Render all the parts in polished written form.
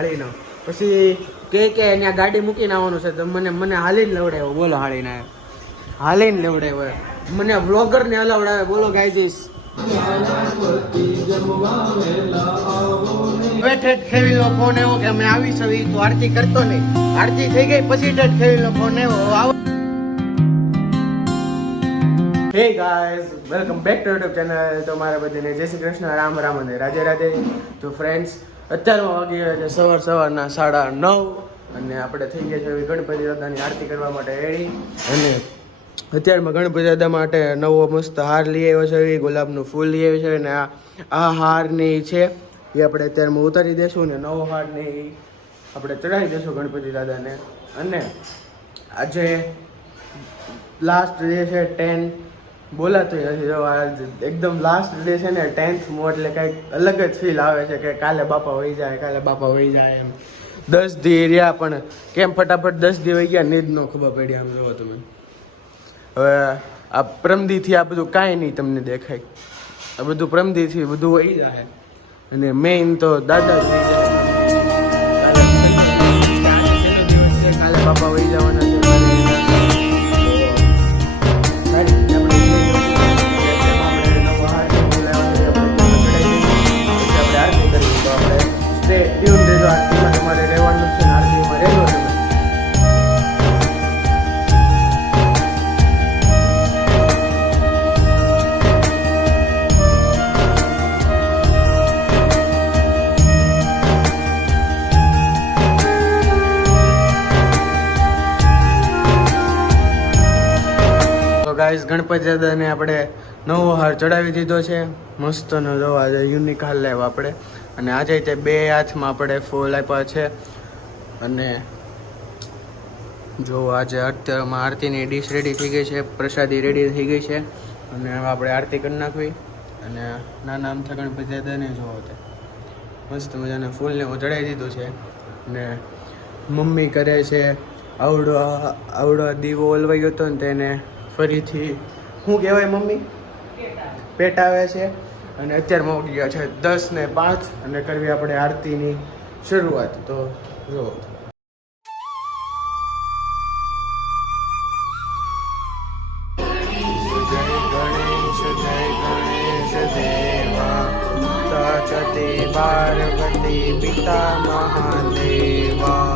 હાળીનો. પછી કે ત્યાં ગાડી મૂકીને આવવાનું છે તો મને હાલીને લવડાવ્યો. બોલો હાળીને હાલીને લવડાવ્યો. મને વ્લોગર ને હલાવડાવે. બોલો ગાઈઝીસ હવે ઠેઠ ખેવીનો ફોન આવ્યો કે અમે આવી છવી તો આરતી કરતો નહીં. આરતી થઈ ગઈ પછી ઠેઠ ખેવીનો ફોન આવ્યો. Hey guys, welcome back to YouTube channel. તો મારા બધાને જય શ્રી કૃષ્ણ, રામ રામ અને રાધે રાધે. તો ફ્રેન્ડ્સ, અત્યારમાં વાગી ગયા છે સવારના 9:30 અને આપણે થઈ ગયા છે ગણપતિ દાદાની આરતી કરવા માટે રેડી. અને અત્યારમાં ગણપતિ દાદા માટે નવો મસ્ત હાર લઈ આવ્યો છે, ગુલાબનું ફૂલ લઈ આવ્યો છે. અને આ હારની છે એ આપણે અત્યારમાં ઉતારી દેશું ને નવો હારને આપણે ચડાવી દેશું ગણપતિ દાદાને. અને આજે લાસ્ટ ડે છે 10 બોલાતું નથી. જો એકદમ લાસ્ટ ડે છે ને 10th મો, એટલે કંઈક અલગ જ ફીલ આવે છે કે કાલે બાપા વહી જાય, કાલે બાપા વહી જાય એમ. 10 દી રહ્યા પણ કેમ ફટાફટ 10 દી વહી ગયા ને જ ન ખબર પડી. આમ જુઓ તમે, હવે આ પ્રમદીથી આ બધું કાંઈ નહીં તમને દેખાય. આ બધું પ્રમદીથી બધું વહી જાય. અને મેઇન તો દાદાજી કાલે બાપા વહી જવાના છે. તમારે રહેવાનું છે આરતીમાં રહેજો. તો ગાઈસ, ગણપતિ દાદાને આપણે નવો હાર ચડાવી દીધો છે. મસ્તનો જો આજે યુનિક હાર લાવ્યો આપણે. અને આજે તે 2 હાથમાં આપણે ફૂલ આપ્યા છે. અને જો આજે અત્યારમાં આરતીની ડીશ રેડી થઈ ગઈ છે, પ્રસાદી રેડી થઈ ગઈ છે. અને હવે આપણે આરતી કરી નાખવી. અને નાના અમથા ગણપતિ દાદાને જોવો તે મસ્ત મજાના ફૂલને ચડાવી દીધું છે. અને મમ્મી કરે છે આવડો દીવો ઓલવાઈ ગયો હતો ને તેને ફરીથી શું કહેવાય મમ્મી, પેટાવે છે. અને અત્યારમાં ઉઠી ગયા છે 10:05 અને કરવી આપણે આરતીની શરૂઆત. તો જો જય ગણેશ દેવા તચતે પાર્વતી પિતા મહાદેવા.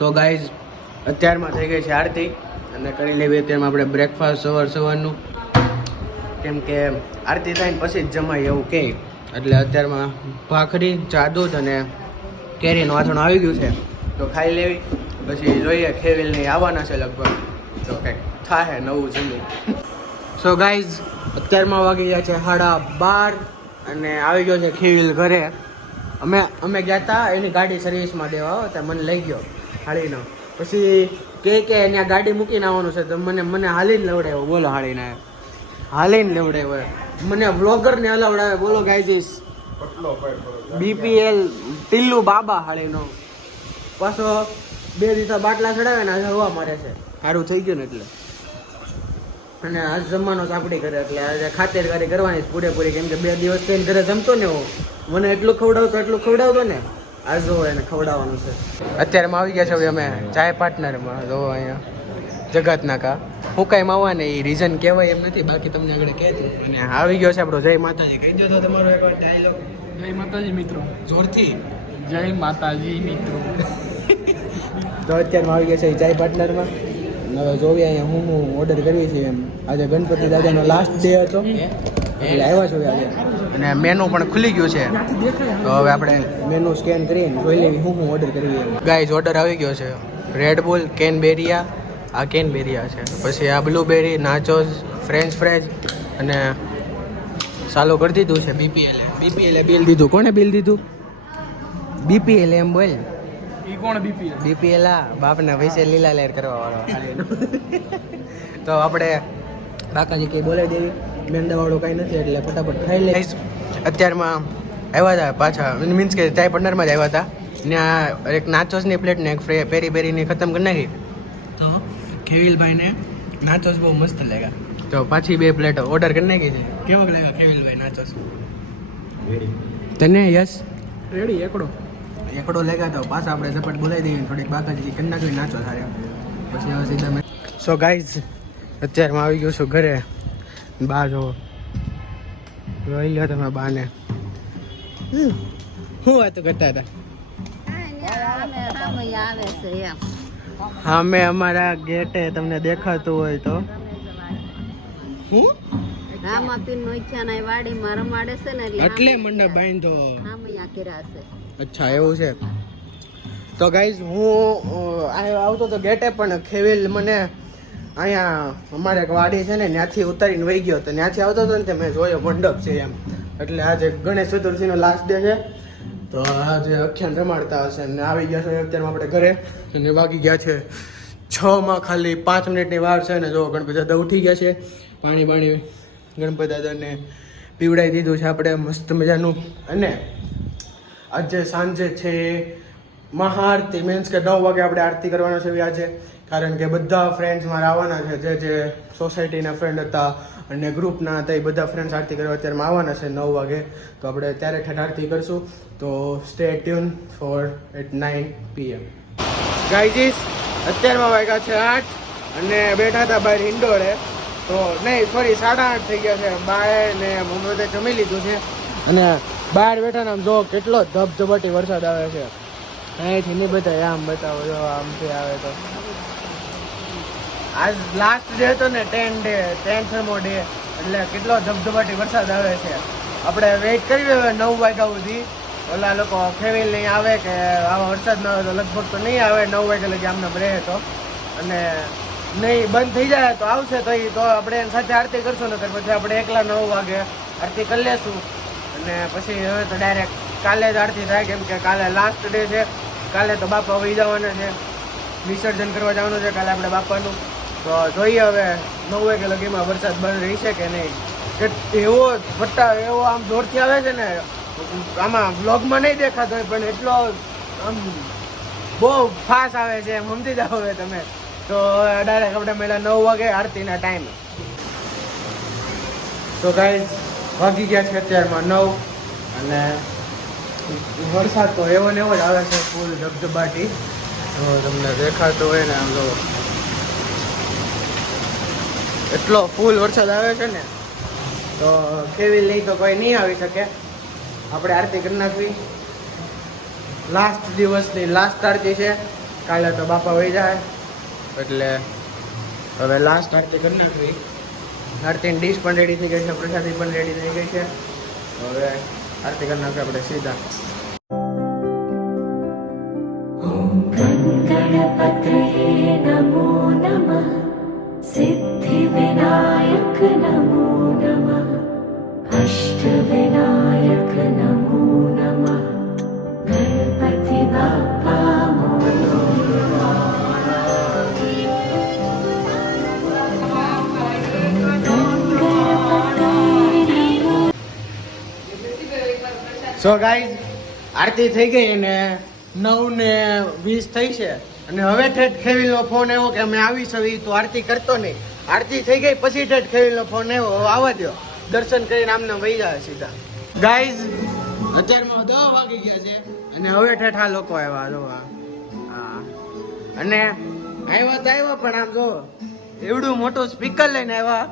સો ગાઈઝ, અત્યારમાં થઈ ગઈ છે આરતી અને કરી લેવી. અત્યારમાં આપણે બ્રેકફાસ્ટ સવારનું, કેમ કે આરતી થાય ને પછી જ જમાય એવું કહે. એટલે અત્યારમાં ભાખરી, ચા, દૂધ અને કેરીનું વાસણ આવી ગયું છે. તો ખાઈ લેવી, પછી જોઈએ. ખેવીલને આવવાના છે લગભગ, તો કંઈક થાય નવું જમવું. સો ગાઈઝ, અત્યારમાં વાગી ગયા છે 12:30 અને આવી ગયો છે ખેવીલ ઘરે. અમે ગયા હતા એની ગાડી સર્વિસમાં દેવા, ત્યાં મને લઈ ગયો હાળીનો. પછી કે ત્યાં ગાડી મૂકીને આવવાનું છે તો મને હાલીને લવડાવ્યો. બોલો હાળીને હાલીને લવડાવ્યો. મને વ્લોગરને હલાવડાવે. બોલો ગાઈઝીસ, BPL ટિલ્લુ બાબા હાળીનો. પાછો 2 દિવસ બાટલા ચડાવે ને આજે હવા મારે છે. સારું થઈ ગયું ને એટલે. અને આજ જમવાનો સાપડી કરે એટલે આજે ખાતરદારી કરવાની પૂરેપૂરી. કેમ કે 2 દિવસ થઈને ઘરે જમતો ને હું, મને એટલું ખવડાવતો ને આજ જો એને ખવડાવવાનું છે. અત્યારમાં આવી ગયા છે અમે ચાય પાર્ટનરમાં. જો અહીંયા જગત નાકા હું કાંઈ આવવા ને એ રીઝન કહેવાય એમ નથી, બાકી તમને આગળ કહેતું. અને આવી ગયો છે આપણો જય માતાજી. કહી દો તો તમારો એક ડાયલોગ. જય માતાજી મિત્રો, જોરથી જય માતાજી મિત્રો. તો અત્યારમાં આવી ગયા છે ચાય પાર્ટનરમાં. હવે જોઈએ અહીંયા હું ઓર્ડર કરવી છે એમ. આજે ગણપતિ દાદાનો લાસ્ટ ડે હતો એટલે આવ્યા છો આજે. અને મેનુ પણ ખુલી ગયું છે. તો હવે આપણે મેનુ સ્કેન કરીને જોઈ લેવી હું ઓર્ડર કરવી એમ. ગાઈઝ, ઓર્ડર આવી ગયો છે. રેડ બુલ, કેનબેરિયા, આ કેનબેરિયા છે. પછી આ બ્લુબેરી, નાચોસ, ફ્રેન્ચ ફ્રાઈઝ અને ચાલુ કરી દીધું છે BPL બિલ દીધું. કોને બિલ દીધું? BPL એમ બોલ. ઈ કોણ BPL? BPL આ બાપને વૈસે લીલા લેર કરવા વાળો. તો આપણે બાકાજી કઈ બોલાવી દેવી મેંદાવાળું કાંઈ નથી એટલે ફટાફટ ખાઈ લે. અત્યારમાં આવ્યા હતા પાછા મીન્સ કે ચાય પંડરમાં જ આવ્યા હતા. ત્યાં એક નાચોસની પ્લેટ ને એક પેરી પેરીની ખતમ કરી નાખી. તો ખેવિલભાઈને નાચોસ બહુ મસ્ત લાગ્યા. તો પાછી 2 પ્લેટ ઓર્ડર કરી નાખી છે. કેવો લાગ્યા ખેવિલભાઈ નાચોસ? તને યસ રેડી એકડો. એકડો લાગ્યા તો પાછા આપણે ઝપટ બોલાવી દઈએ થોડીક બાકાજી કરી નાખી નાચો થાય પછી હવે સીધા મેં. સો ગાઈઝ અત્યારમાં આવી ગયો છું ઘરે. બા જો જોઈ લો તમે બાને. શું વાતો કરતા હતા? હા મેં અમારા ગેટે તમને દેખાતું હોય તો એટલે મંડપ બાંધો. અચ્છા એવું છે. તો ગાઈઝ હું આવતો તો ગેટે પણ ખેવિલ મને અહીંયા અમારે એક વાડી છે ને ત્યાંથી ઉતારીને વહી ગયો તો ત્યાંથી આવતો હતો ને તે મેં જોયો મંડપ છે એમ. એટલે આજે ગણેશ ચતુર્થીનો લાસ્ટ ડે છે તો આજે અખ્યાન રમાડતા હશે ને આવી ગયા છે અત્યારમાં આપણે ઘરે અને વાગી ગયા છે 6 ખાલી 5 મિનિટની વાર છે ને જો ગણપતિ દાદા ઉઠી ગયા છે. પાણી ગણપતિ દાદાને પીવડાવી દીધું છે આપણે મસ્ત મજાનું. અને આજે સાંજે છે મહાઆરતી મીન્સ કે 9 વાગે આપણે આરતી કરવાના છે આજે. કારણ કે બધા ફ્રેન્ડ્સ મારા આવવાના છે જે સોસાયટીના ફ્રેન્ડ હતા અને ગ્રુપના હતા એ બધા ફ્રેન્ડ્સ આરતી કરવા અત્યારમાં આવવાના છે 9 વાગે. તો આપણે ત્યારે ઠેઠ આરતી કરશું. તો stay tune for at 9 PM. ગાઈઝીસ અત્યારમાં વાગ્યા છે 8 અને બેઠા હતા બહાર ઇન્ડોરે. તો નહીં સોરી 8:30 થઈ ગયા છે. બાય ને મમ્મીએ જમી લીધું છે અને બહાર બેઠા ને આમ જો કેટલો ધબધબાટી વરસાદ આવે છે. અહીંથી નહીં બતાવે આમ બતાવો જો આમથી આવે તો. આજ લાસ્ટ ડે હતો ને 10th ડે એટલે કેટલો ધબધબાટી વરસાદ આવે છે. આપણે વેઇટ કરી હવે 9 વાગ્યા સુધી ઓલા લોકો ખેવિલ નહીં આવે કે આવા વરસાદ ન આવે તો લગભગ તો નહીં આવે 9 વાગ્યા લગી આમને રહે તો. અને નહીં બંધ થઈ જાય તો આવશે તો આપણે એની સાથે આરતી કરશું ને પછી આપણે એકલા 9 વાગે આરતી કરી લેશું. અને પછી હવે તો ડાયરેક્ટ કાલે જ આરતી થાય કેમ કે કાલે લાસ્ટ ડે છે. કાલે તો બાપા વહી જવાના છે, વિસર્જન કરવા જવાનું છે કાલે આપણે બાપાનું. તો જોઈએ હવે 9 વાગે લગીમાં વરસાદ બંધ રહેશે કે નહીં. એવો એવો આમ જોરથી આવે છે ને આમાં બ્લોગમાં નહીં દેખાતો હોય પણ એટલો આમ બહુ ફાસ્ટ આવે છે એમ સમજી જાઓ હવે તમે. તો ડાયરેક્ટ આપણે મળ્યા 9 વાગે આરતીના ટાઈમે. તો ગાઈઝ વાગી ગયા છે અત્યારમાં 9 અને વરસાદ તો એવો ને એવો જ આવે છે ફૂલ ધબધબાટી. તો તમને દેખાતો હોય ને આમ જો એટલો ફૂલ વરસાદ આવે છે ને. તો ખેવિલ નહીં તો કોઈ નહીં આવી શકે. આપણે આરતી કરી નાખવી. લાસ્ટ દિવસની લાસ્ટ આરતી છે. કાલે તો બાપા વહી જાય એટલે હવે લાસ્ટ આરતી કરી નાખવી. આરતીની ડીશ પણ રેડી થઈ ગઈ છે, પ્રસાદી પણ રેડી થઈ ગઈ છે. હવે આરતી કરી નાખવી આપણે સીધા. ઓમ ગણપતયે નમો નમઃ સિદ્ધિ વિનાયક નમો નમઃ અષ્ટ વિનાયક નમો નમઃ ગણપતિ બાપા મોરયા. સો ગાઈઝ આરતી થઈ ગઈ અને 9:20 થઈ છે અને હવે ઠેઠ ખેવિલનો ફોન આવ્યો કે અમે આવી છવી તો આરતી કરતો નહીં. આરતી થઈ ગઈ પછી ઠેઠ ખેવિલનો ફોન આવ્યો હવે આવવા દો દર્શન કરીને આમને વહી જાય સીધા. ગાઈઝ અત્યારમાં 10 વાગી ગયા છે અને હવે ઠેઠ આ લોકો આવ્યા જો હા અને આવ્યા તો આવ્યા પણ આમ જો એવડું મોટું સ્પીકર લઈને આવ્યા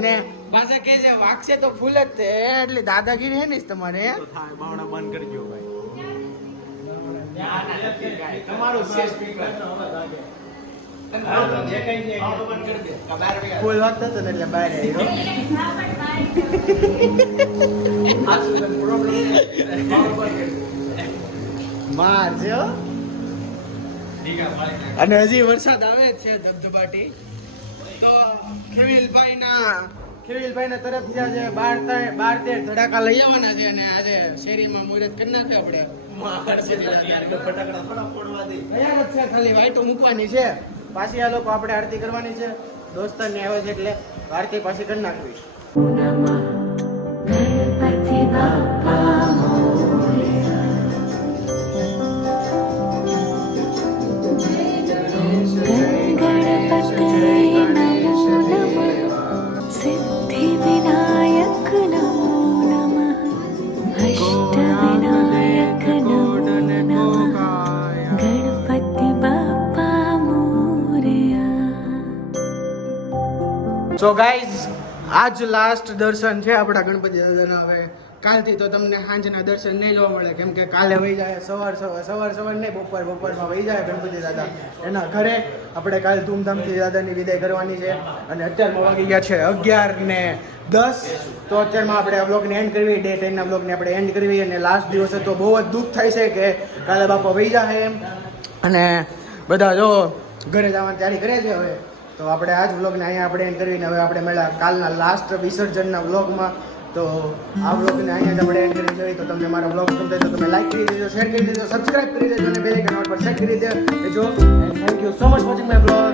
અને પાછા કે છે વાગશે તો ફૂલ જ છે એટલે દાદાગીરી હે ને તમારે બાવણા બંધ કરજો ભાઈ. તમારું છે સ્પીકર ફૂલ વાગતો હતો ને એટલે બહાર માર છે અને હજી વરસાદ આવે જ છે ધબધબાટી. તો ખેવિલભાઈના તરફથી આજે 12-13 ધડાકા લઈ આવવાના છે અને આજે શેરીમાં મુહૂર્ત કરી નાખે આપણે. તૈયાર જ છે ખાલી વાઈટો મૂકવાની છે. પાછી આ લોકો આપણે આરતી કરવાની છે દોસ્તારની આવે છે એટલે આરતી પાછી કરી નાખવી. नमः गणपति बाप्पा मोरया। गणपतये नमो नमः सिद्धिविनायक नमो नमः अष्टविनायक नमो नमः गणपति बाप्पा मोरया। સો ગાઈઝ આજ લાસ્ટ દર્શન છે આપણા ગણપતિ દાદાના. હવે કાલથી તો તમને સાંજના દર્શન નહીં જોવા મળે, કેમ કે કાલે વહી જાય સવાર નહીં, બપોરમાં વહી જાય ગણપતિ દાદા એના ઘરે. આપણે કાલે ધૂમધામથી દાદાની વિદાય કરવાની છે અને અત્યારમાં વાગી ગયા છે 11:10. તો અત્યારમાં આપણે આ બ્લોગને એન્ડ કરવી, ડે 10ના બ્લોગને આપણે એન્ડ કરવી. અને લાસ્ટ દિવસે તો બહુ જ દુઃખ થાય છે કે કાલે બાપા વહી જાય એમ, અને બધા જો ઘરે જવાની તૈયારી કરે છે. હવે તો આપણે આ જ વ્લોગને અહીંયા આપણે એન્ડ કરીને હવે આપણે મળ્યા કાલના લાસ્ટ વિસર્જનના વ્લોગમાં. તો આ વ્લોગને અહીંયા જ આપણે એન્ડ કરી જોઈએ. તો તમને મારો વ્લોગ ગમતો હોય તો તમે લાઈક કરી દેજો, શેર કરી દેજો, સબસ્ક્રાઇબ કરી દેજો અને બેલ આઇકન પર સેટ કરી દેજો. And thank you so much watching my vlog.